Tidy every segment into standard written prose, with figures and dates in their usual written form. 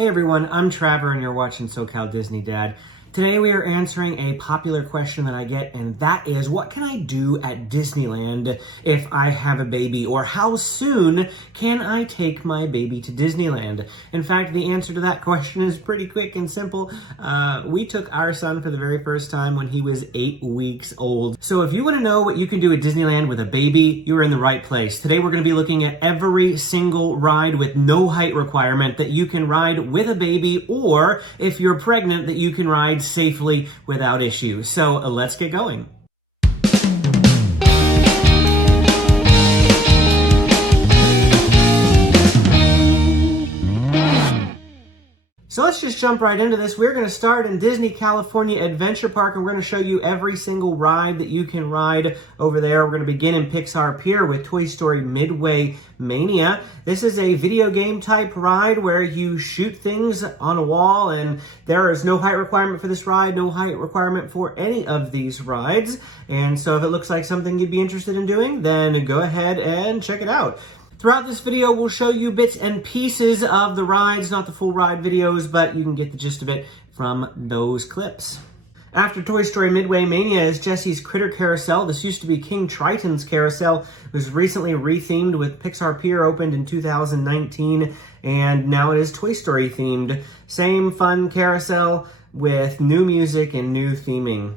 Hey everyone, I'm Trevor and you're watching SoCal Disney Dad. Today we are answering a popular question that I get, and that is, what can I do at Disneyland if I have a baby? Or how soon can I take my baby to Disneyland? In fact, the answer to that question is pretty quick and simple. We took our son for the very first time when he was 8 weeks old. So if you want to know what you can do at Disneyland with a baby, you're in the right place. Today we're going to be looking at every single ride with no height requirement that you can ride with a baby, or if you're pregnant, that you can ride safely without issue. So let's get going. So let's just jump right into this. We're going to start in Disney California Adventure Park, and we're going to show you every single ride that you can ride over there. We're going to begin in Pixar Pier with Toy Story Midway Mania. This is a video game type ride where you shoot things on a wall, and there is no height requirement for this ride, no height requirement for any of these rides. And so if it looks like something you'd be interested in doing, then go ahead and check it out. Throughout this video, we'll show you bits and pieces of the rides, not the full ride videos, but you can get the gist of it from those clips. After Toy Story Midway Mania is Jessies Critter Carousel. This used to be King Triton's Carousel. It was recently rethemed with Pixar Pier, opened in 2019, and now it is Toy Story themed. Same fun carousel with new music and new theming.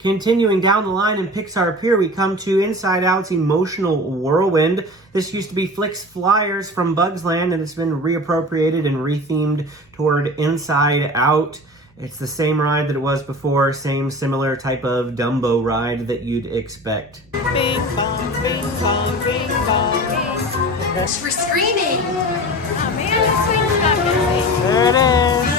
Continuing down the line in Pixar Pier, we come to Inside Out's Emotional Whirlwind. This used to be Flick's Flyers from Bugs Land, and it's been reappropriated and rethemed toward Inside Out. It's the same ride that it was before, same similar type of Dumbo ride that you'd expect. Bing bong, bing bong, bing bong, bing. It's for screaming. Oh man, the swing's not busy. There it is.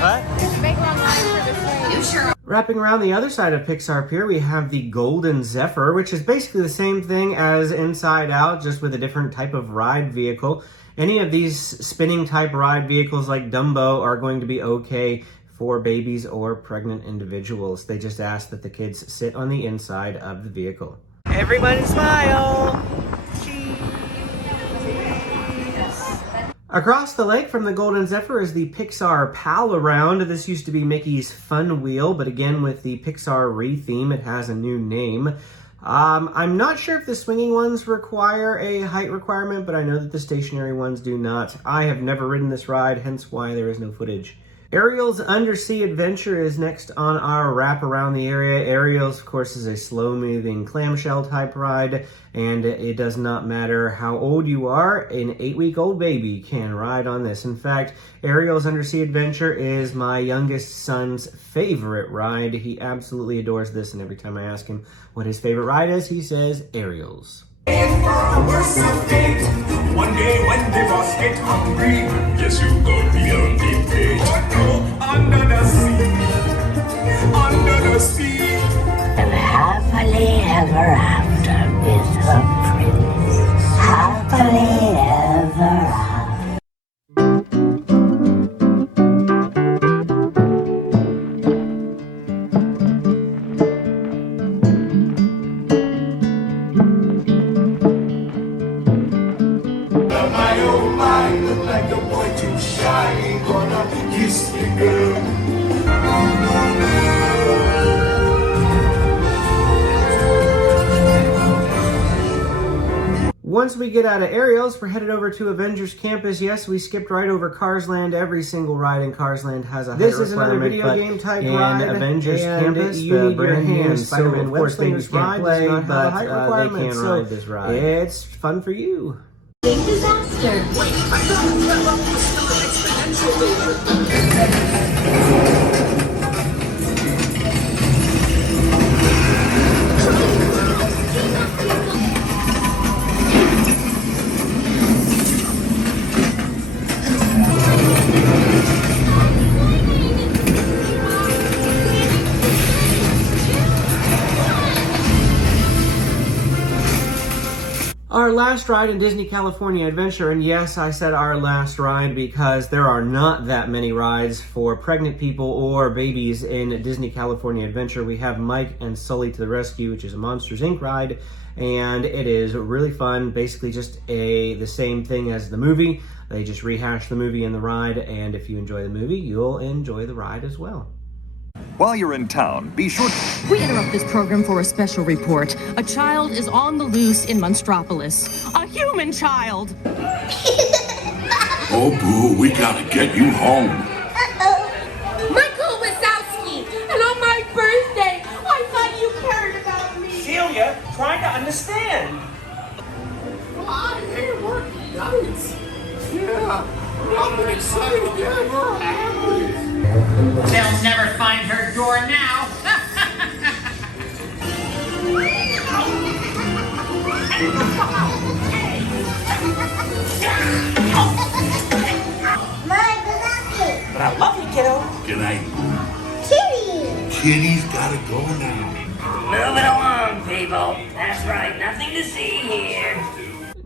What? There's a big long line for the swing. You sure? Wrapping around the other side of Pixar Pier, we have the Golden Zephyr, which is basically the same thing as Inside Out, just with a different type of ride vehicle. Any of these spinning type ride vehicles like Dumbo are going to be okay for babies or pregnant individuals. They just ask that the kids sit on the inside of the vehicle. Everybody smile! Across the lake from the Golden Zephyr is the Pixar Pal around. This used to be Mickey's Fun Wheel, but again with the Pixar re-theme, it has a new name. I'm not sure if the swinging ones require a height requirement, but I know that the stationary ones do not. I have never ridden this ride, hence why there is no footage. Ariels Undersea Adventure is next on our wrap around the area. Ariels, of course, is a slow-moving clamshell type ride, and it does not matter how old you are, an 8-week-old baby can ride on this. In fact, Ariels Undersea Adventure is my youngest son's favorite ride. He absolutely adores this, and every time I ask him what his favorite ride is, he says Ariels. And for the worst of fate, one day when they must get hungry, yes, you go beyond the page. Oh no, under the sea, under the sea. And happily ever after with a prince. Happily ever after. Once we get out of Ariels, we're headed over to Avengers Campus. Yes, we skipped right over Cars Land. Every single ride in Cars Land has a height requirement. This is another video game type ride. Avengers Campus, you need your hands. Spider-Man, of course, babies can't play, but they can ride this ride. It's fun for you. Big disaster. Wait, I thought that level was still an exponential builder. Our last ride in Disney California Adventure, and yes, I said our last ride because there are not that many rides for pregnant people or babies in Disney California Adventure. We have Mike and Sully to the Rescue, which is a Monsters Inc. ride, and it is really fun. Basically just the same thing as the movie. They just rehash the movie in the ride, and if you enjoy the movie, you'll enjoy the ride as well. While you're in town, be sure... We interrupt this program for a special report. A child is on the loose in Monstropolis. A human child! Oh, Boo, we gotta get you home. Michael Wazowski! And on my birthday, I thought you cared about me! Celia, trying to understand. I hate working nights. Yeah, nothing exciting ever happens. They'll never find her door now. But I love you, kiddo. Good night. Kitty! Kitty's gotta go now. Moving along, people. That's right, nothing to see here.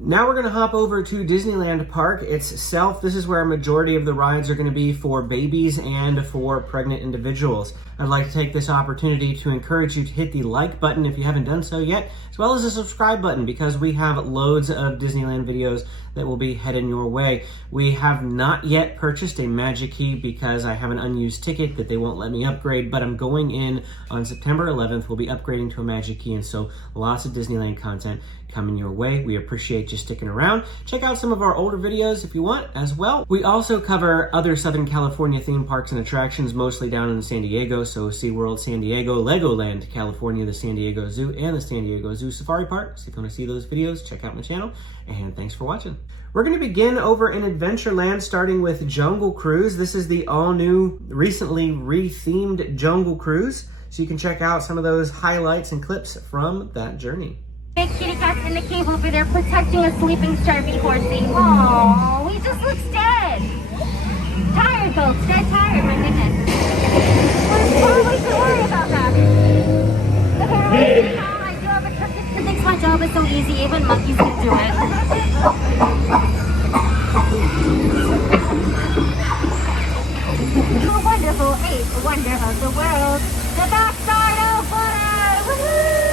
Now we're going to hop over to Disneyland Park itself. This is where a majority of the rides are going to be for babies and for pregnant individuals. I'd like to take this opportunity to encourage you to hit the like button if you haven't done so yet, as well as the subscribe button, because we have loads of Disneyland videos that will be heading your way. We have not yet purchased a Magic Key because I have an unused ticket that they won't let me upgrade, but I'm going in on September 11th. We'll be upgrading to a Magic Key, and so lots of Disneyland content coming your way. We appreciate you sticking around. Check out some of our older videos if you want as well. We also cover other Southern California theme parks and attractions, mostly down in San Diego, so SeaWorld San Diego, Legoland California, the San Diego Zoo, and the San Diego Zoo Safari Park. So if you want to see those videos, check out my channel, and thanks for watching. We're going to begin over in Adventureland, starting with Jungle Cruise. This is the all-new, recently re-themed Jungle Cruise, so you can check out some of those highlights and clips from that journey. Big kitty cat's in the cave over there protecting a sleeping starving horsey. Aww, he just looks dead. Tired, folks. Dead tired, my goodness. We should worry about that. Okay, I do have a trick that thinks my job is so easy, even monkeys can do it. A wonderful ape, a wonder of the world. The backside of water! Woohoo!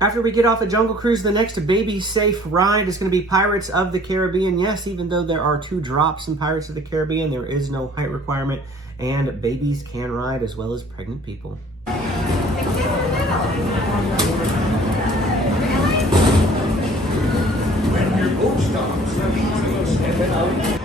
After we get off at Jungle Cruise, the next baby-safe ride is going to be Pirates of the Caribbean. Yes, even though there are 2 drops in Pirates of the Caribbean, there is no height requirement, and babies can ride as well as pregnant people. When your boat stops, step it out.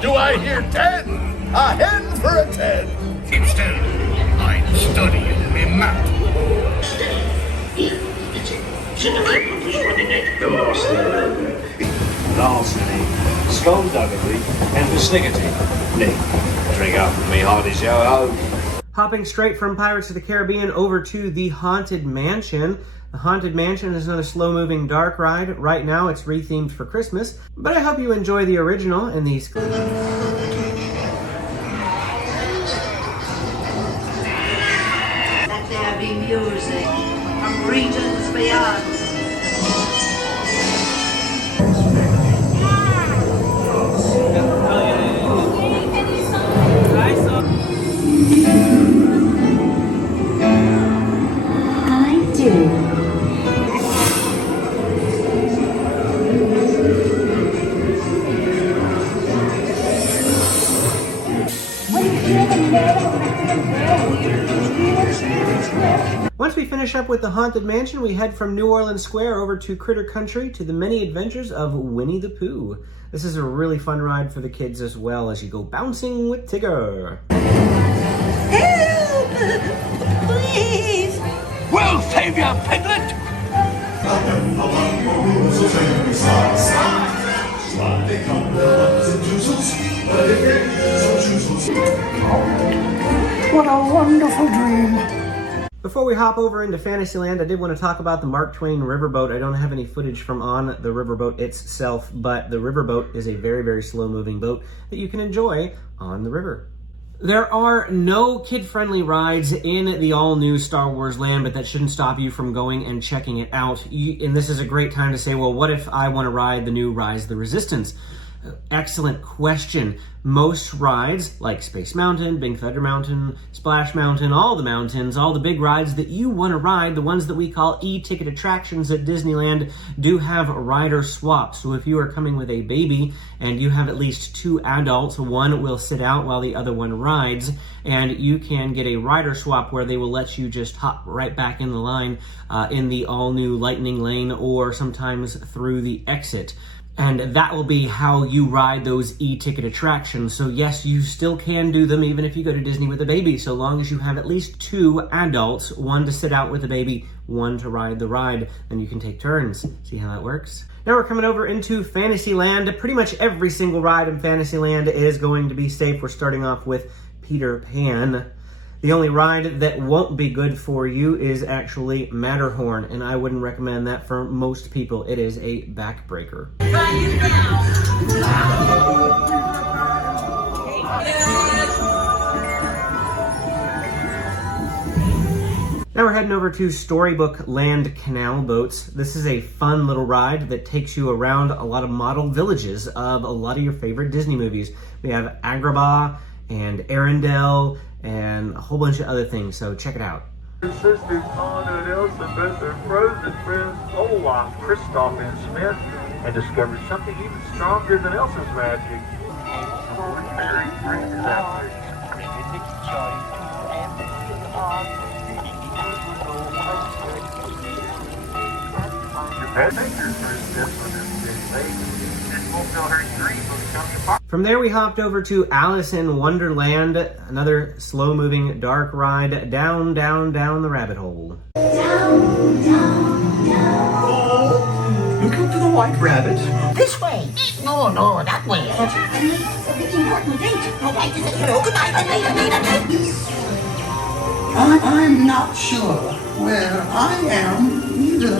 Do I hear 10? A hen for a 10. Keep still. I'm studying my map. Larceny, skullduggery, and vicinity. Nick, drink up with me, hearty yo-ho. Hopping straight from Pirates of the Caribbean over to the Haunted Mansion. The Haunted Mansion is another slow-moving dark ride. Right now it's rethemed for Christmas, but I hope you enjoy the original in these. Let there be music from regions beyond. I do. Once we finish up with the Haunted Mansion, we head from New Orleans Square over to Critter Country to the many adventures of Winnie the Pooh. This is a really fun ride for the kids as well as you go bouncing with Tigger. Help! Please! We'll save you, Piglet! What a wonderful dream. Before we hop over into Fantasyland, I did want to talk about the Mark Twain Riverboat. I don't have any footage from on the Riverboat itself, but the Riverboat is a very, very slow-moving boat that you can enjoy on the river. There are no kid-friendly rides in the all-new Star Wars Land, but that shouldn't stop you from going and checking it out. And this is a great time to say, well, what if I want to ride the new Rise of the Resistance? Excellent question. Most rides, like Space Mountain, Big Thunder Mountain, Splash Mountain, all the mountains, all the big rides that you want to ride, the ones that we call e-ticket attractions at Disneyland, do have rider swaps. So if you are coming with a baby and you have at least 2 adults, one will sit out while the other one rides, and you can get a rider swap where they will let you just hop right back in the line in the all-new Lightning Lane or sometimes through the exit. And that will be how you ride those e-ticket attractions. So yes, you still can do them even if you go to Disney with a baby, so long as you have at least 2 adults, one to sit out with the baby, one to ride the ride, then you can take turns. See how that works? Now we're coming over into Fantasyland. Pretty much every single ride in Fantasyland is going to be safe. We're starting off with Peter Pan. The only ride that won't be good for you is actually Matterhorn, and I wouldn't recommend that for most people. It is a backbreaker. Now we're heading over to Storybook Land Canal Boats. This is a fun little ride that takes you around a lot of model villages of a lot of your favorite Disney movies. We have Agrabah and Arendelle and a whole bunch of other things, so check it out. Sisters Anna and Elsa met their frozen friends Olaf, Kristoff, and Smith and discovered something even stronger than Elsa's magic. Very brings out From there, we hopped over to Alice in Wonderland, another slow-moving dark ride down, down, down the rabbit hole. Down, down, down. Look up to the White Rabbit. This way. No, that way. A big important date. My wife is hello, good night, I'm not sure where I am either.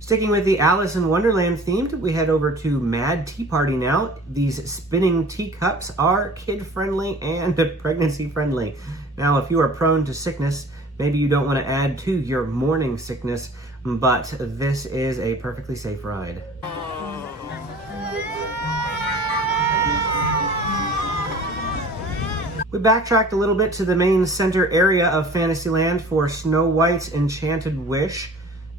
Sticking with the Alice in Wonderland themed, we head over to Mad Tea Party now. These spinning teacups are kid-friendly and pregnancy-friendly. Now, if you are prone to sickness, maybe you don't want to add to your morning sickness, but this is a perfectly safe ride. We backtracked a little bit to the main center area of Fantasyland for Snow White's Enchanted Wish,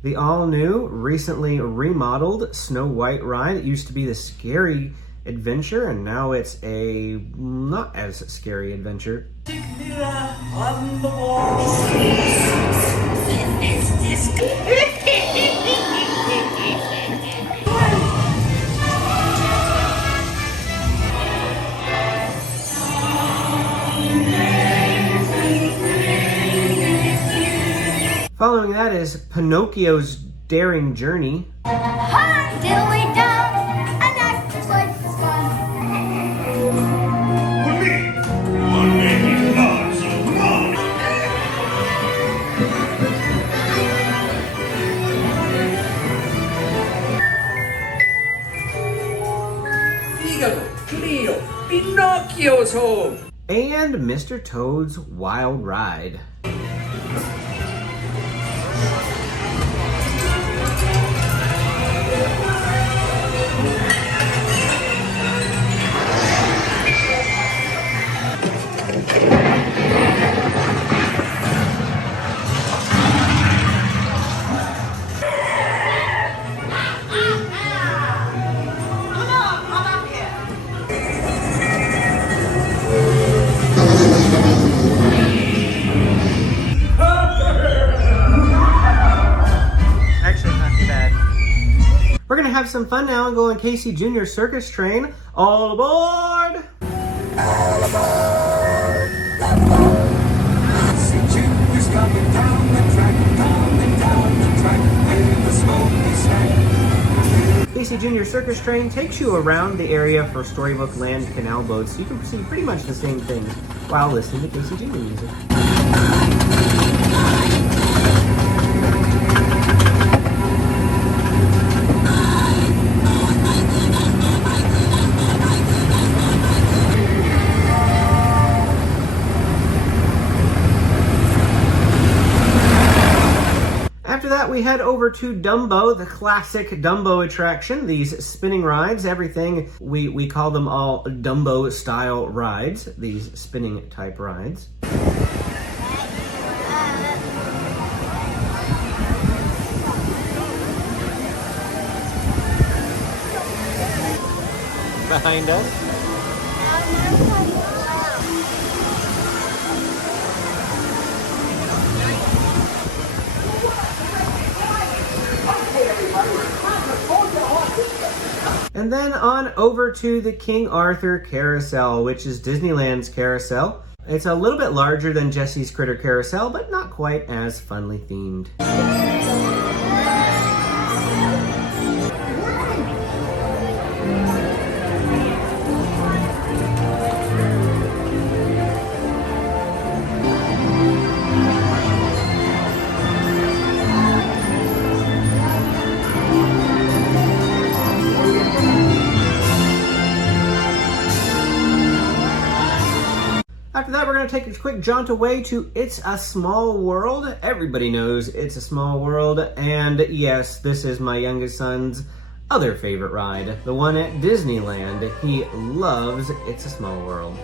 the all-new, recently remodeled Snow White ride. It used to be the Scary Adventure, and now it's a not as scary adventure. Following that is Pinocchio's Daring Journey. Pinocchio's home. And Mr. Toad's Wild Ride. gonna have some fun now and go on Casey Jr. Circus train. All aboard! All aboard! Casey Jr.'s coming down the track, coming down the track with the smoky snack. Casey Jr. Circus train takes you around the area for Storybook Land canal boats, so you can see pretty much the same thing while listening to Casey Jr. music. After that, we head over to Dumbo, the classic Dumbo attraction. These spinning rides, everything, we call them all Dumbo-style rides, these spinning type rides. Behind us. And then on over to the King Arthur Carousel, which is Disneyland's carousel. It's a little bit larger than Jessie's Critter Carousel, but not quite as funly themed. After that, we're going to take a quick jaunt away to It's a Small World. Everybody knows It's a Small World, and yes, this is my youngest son's other favorite ride, the one at Disneyland. He loves It's a Small World.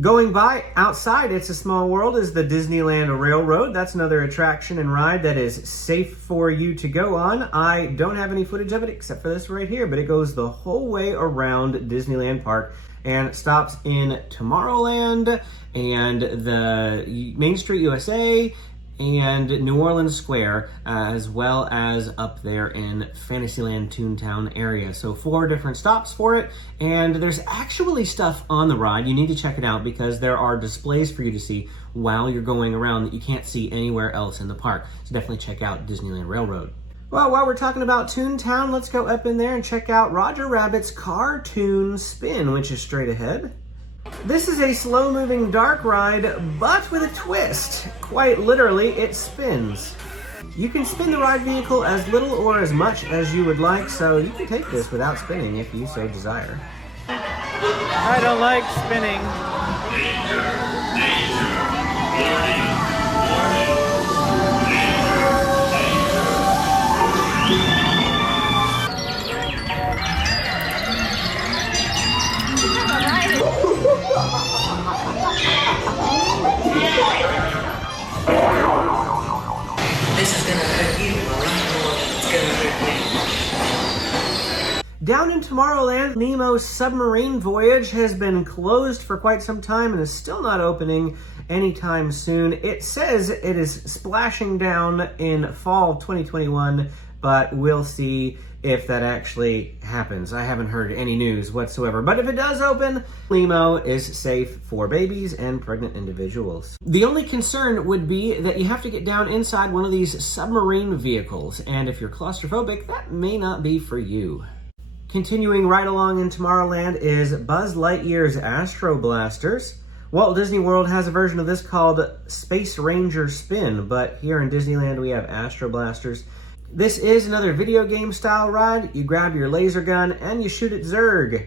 Going by outside It's a Small World is the Disneyland Railroad. That's another attraction and ride that is safe for you to go on. I don't have any footage of it except for this right here, but it goes the whole way around Disneyland Park and stops in Tomorrowland and the Main Street USA and New Orleans Square, as well as up there in Fantasyland Toontown area. So 4 different stops for it, and there's actually stuff on the ride. You need to check it out because there are displays for you to see while you're going around that you can't see anywhere else in the park. So definitely check out Disneyland Railroad. Well, while we're talking about Toontown, let's go up in there and check out Roger Rabbit's Cartoon Spin, which is straight ahead. This is a slow-moving dark ride, but with a twist. Quite literally, it spins. You can spin the ride vehicle as little or as much as you would like, so you can take this without spinning if you so desire. I don't like spinning. This is gonna hurt you, alright? It's gonna hurt me. Down in Tomorrowland, Nemo's Submarine Voyage has been closed for quite some time and is still not opening anytime soon. It says it is splashing down in fall 2021, but we'll see if that actually happens. I haven't heard any news whatsoever, but if it does open, Limo is safe for babies and pregnant individuals. The only concern would be that you have to get down inside one of these submarine vehicles, and if you're claustrophobic, that may not be for you. Continuing right along in Tomorrowland is Buzz Lightyear's Astro Blasters. Walt Disney World has a version of this called Space Ranger Spin, but here in Disneyland we have Astro Blasters. This is another video game style ride. You grab your laser gun and you shoot at Zurg.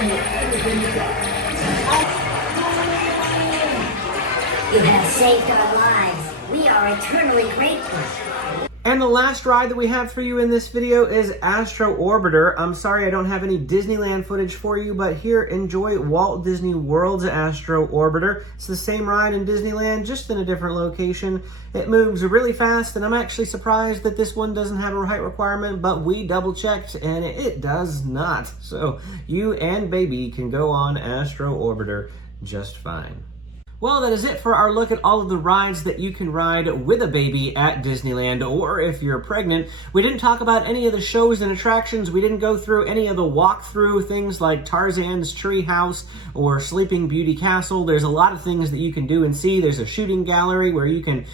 You have saved our lives. We are eternally grateful. And the last ride that we have for you in this video is Astro Orbiter. I'm sorry I don't have any Disneyland footage for you, but here, enjoy Walt Disney World's Astro Orbiter. It's the same ride in Disneyland, just in a different location. It moves really fast, and I'm actually surprised that this one doesn't have a height requirement, but we double checked, and it does not. So you and baby can go on Astro Orbiter just fine. Well, that is it for our look at all of the rides that you can ride with a baby at Disneyland, or if you're pregnant. We didn't talk about any of the shows and attractions. We didn't go through any of the walkthrough things like Tarzan's Treehouse or Sleeping Beauty Castle. There's a lot of things that you can do and see. There's a shooting gallery where you can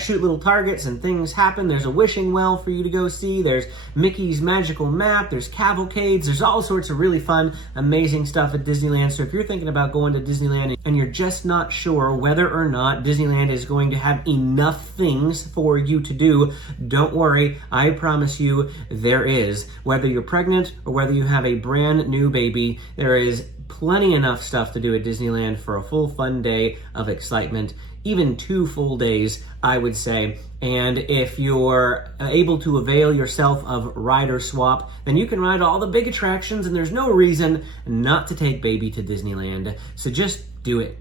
shoot little targets and things happen. There's a wishing well for you to go see. There's Mickey's Magical Map. There's cavalcades. There's all sorts of really fun, amazing stuff at Disneyland. So if you're thinking about going to Disneyland and you're just not sure whether or not Disneyland is going to have enough things for you to do, don't worry, I promise you there is. Whether you're pregnant or whether you have a brand new baby, there is plenty enough stuff to do at Disneyland for a full fun day of excitement, even 2 full days, I would say. And if you're able to avail yourself of Ride or Swap, then you can ride all the big attractions, and there's no reason not to take baby to Disneyland. So just do it.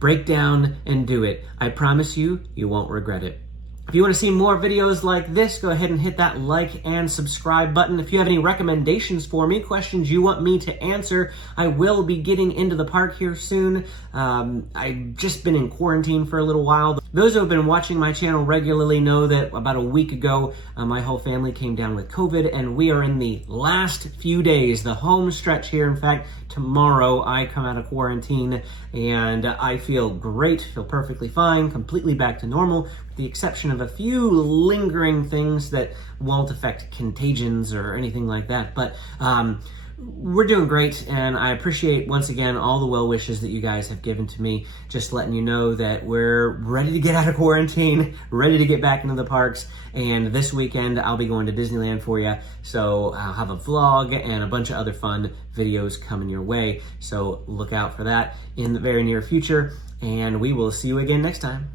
Break down and do it. I promise you, you won't regret it. If you want to see more videos like this, go ahead and hit that like and subscribe button. If you have any recommendations for me, questions you want me to answer, I will be getting into the park here soon. I've just been in quarantine for a little while. Those who have been watching my channel regularly know that about a week ago, my whole family came down with COVID, and we are in the last few days, the home stretch here. In fact, tomorrow I come out of quarantine, and I feel great, feel perfectly fine, completely back to normal, with the exception of a few lingering things that won't affect contagions or anything like that. But we're doing great, and I appreciate, once again, all the well wishes that you guys have given to me. Just letting you know that we're ready to get out of quarantine, ready to get back into the parks, and this weekend I'll be going to Disneyland for you. So I'll have a vlog and a bunch of other fun videos coming your way. So look out for that in the very near future, and we will see you again next time.